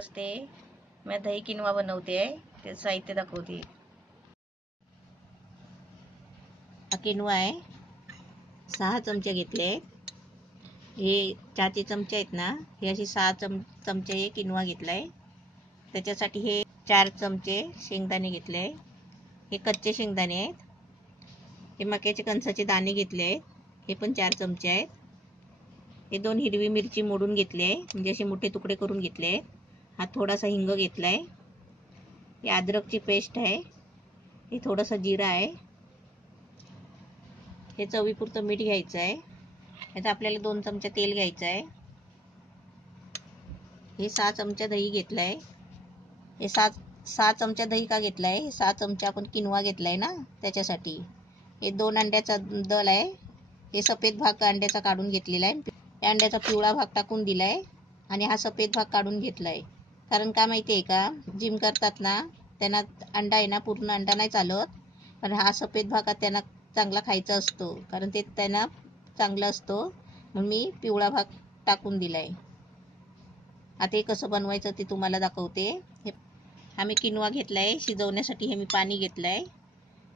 नमस्ते. मैं दही किनवा बनवते आहे. ते साहित्य दाखवते. हा किनवा आहे, 6 चमचे घेतले. हे चहाचे चमचे आहेत ना, हे असे 6 चमचे किनवा घेतलाय. त्याच्यासाठी हे 4 चमचे शेंगदाणे घेतले. हे कच्चे शेंगदाणे आहेत. हे मक्याचे कणसाचे दाणे घेतले आहेत, हे पण 4 चमचे आहेत. हे 2 हिरवी मिरची मोडून घेतली आहे, म्हणजे असे मोठे तुकडे करून घेतले आहेत. हा थोडासा हिंग घेतलाय. हे अद्रकची पेस्ट आहे. हे थोडासा जिरा आहे. हे चवीपुरतं मीठ घ्यायचं आहे. यात आपल्याला 2 चमचे तेल घ्यायचं आहे. हे 6 चमचे दही घेतलाय. हे 6 चमचे दही का घेतलाय? 6 चमचे आपण किनवा घेतलाय ना, त्याच्यासाठी. हे 2 अंड्याचा दल आहे. हे सफेद भाग अंड्याचा काढून घेतलेला आहे. या अंड्याचा पिवळा भाग टाकून दिलाय आणि हा सफेद भाग काढून घेतलाय. कारण का माहिती आहे का, जिम करतात ना त्यांना अंडा आहे ना, पूर्ण अंडा नाही चालत, पण हा सफेद भाग त्यांना चांगला खायचा असतो, कारण ते त्यांना चांगला असतो, म्हणून मी पिवळा भाग टाकून दिलाय. आता हे कसं बनवायचं ते तुम्हाला दाखवते. हा मी किनवा घेतलाय शिजवण्यासाठी. हे मी पाणी घेतलंय.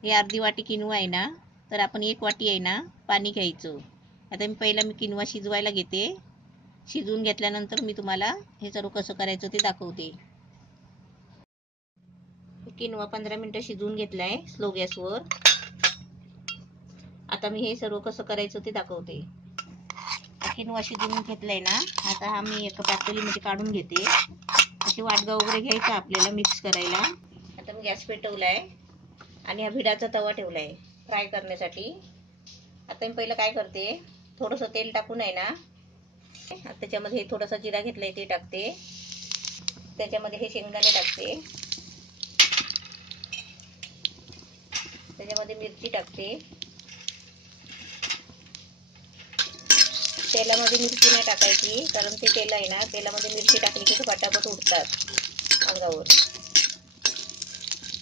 हे अर्धी वाटी किनवा आहे ना, तर आपण 1 वाटी आहे ना पाणी घ्यायचं. आता मी किनवा शिजवायला घेते. शिजवून घेतल्यानंतर मी तुम्हाला हे सर्व कसं करायचं ते दाखवते. किनवा 15 मिनिटं शिजवून घेतलाय स्लो गॅसवर. आता मी हे सर्व कसं करायचं ते दाखवते. किनवा शिजवून घेतलाय ना, आता हा मी एका पातेलीमध्ये काढून घेते. अशी वाटगा वगैरे घ्यायचा आपल्याला मिक्स करायला. आता मी गॅस पेटवलाय आणि हा भिडाचा तवा ठेवलाय फ्राय करण्यासाठी. आता मी पहिलं काय करते, थोडंसं तेल टाकून आहे ना, त्याच्यामध्ये थोडासा जिरा घेतलाय ते टाकते. त्याच्यामध्ये हे शेंगदाणे टाकते. त्याच्यामध्ये मिरची टाकते. तेलामध्ये मिरची नाही टाकायची, कारण ते तेल आहे ना, तेलामध्ये मिरची टाकली की फटाफट उडतात अंगावर.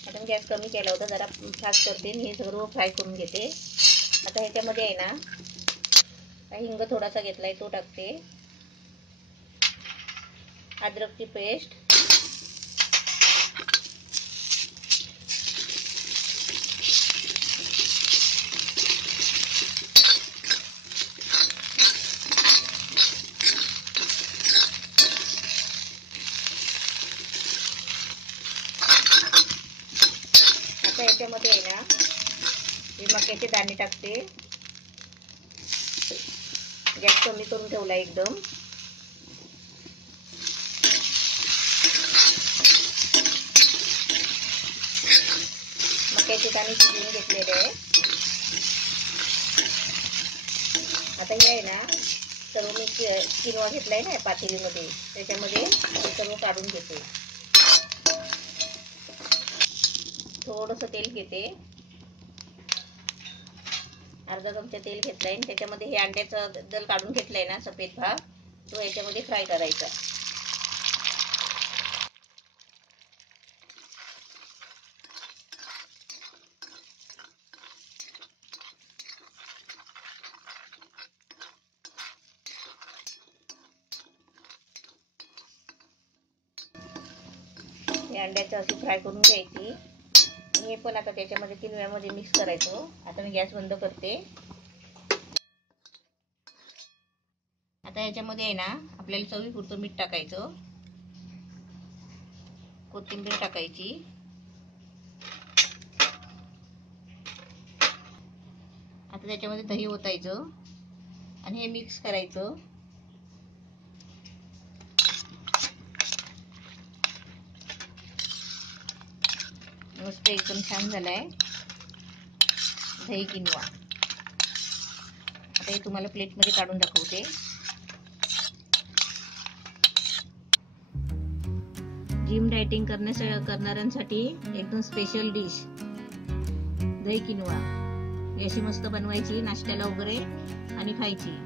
आता मी गॅस कमी केला होता, जरा फास्ट करते. हे सर्व फ्राय करून घेते. आता ह्याच्यामध्ये आहे ना, हिंग थोडासा घेतलाय तो टाकते. अद्रकची पेस्ट, आता याच्यामध्ये आहे ना मी मक्याचे दाणे टाकते. गॅस कमी करून ठेवला एकदम. मक्याचे दाणे शिजवून घेतलेले आहे. आता हे आहे ना सर्व मी किनवा घेतलाय ना पातेलीमध्ये, त्याच्यामध्ये सर्व काढून घेते. थोडंसं तेल घेते. अर्धा चमचा तेल घेतलाय. त्याच्यामध्ये हे अंड्याचा दल काढून घेतलाय ना सफेद भाग, तो याच्यामध्ये फ्राय करायचा. हे अंड्याचं अशी फ्राय करून घ्यायची. हे पण आता त्याच्यामध्ये किनव्यामध्ये मिक्स करायचं. आता मी गॅस बंद करते. आता याच्यामध्ये आहे ना आपल्याला चवीपुरतं मीठ टाकायचं, कोथिंबीर टाकायची. आता त्याच्यामध्ये दही ओतायचं आणि हे मिक्स करायचं. मस्त एकदम छान झालाय दही किनवा. आता हे तुम्हाला प्लेटमध्ये काढून दाखवते. जिम डायटिंग करणाऱ्यांसाठी एकदम स्पेशल डिश दही किनवा. अशी मस्त बनवायची नाश्त्याला वगैरे आणि खायची.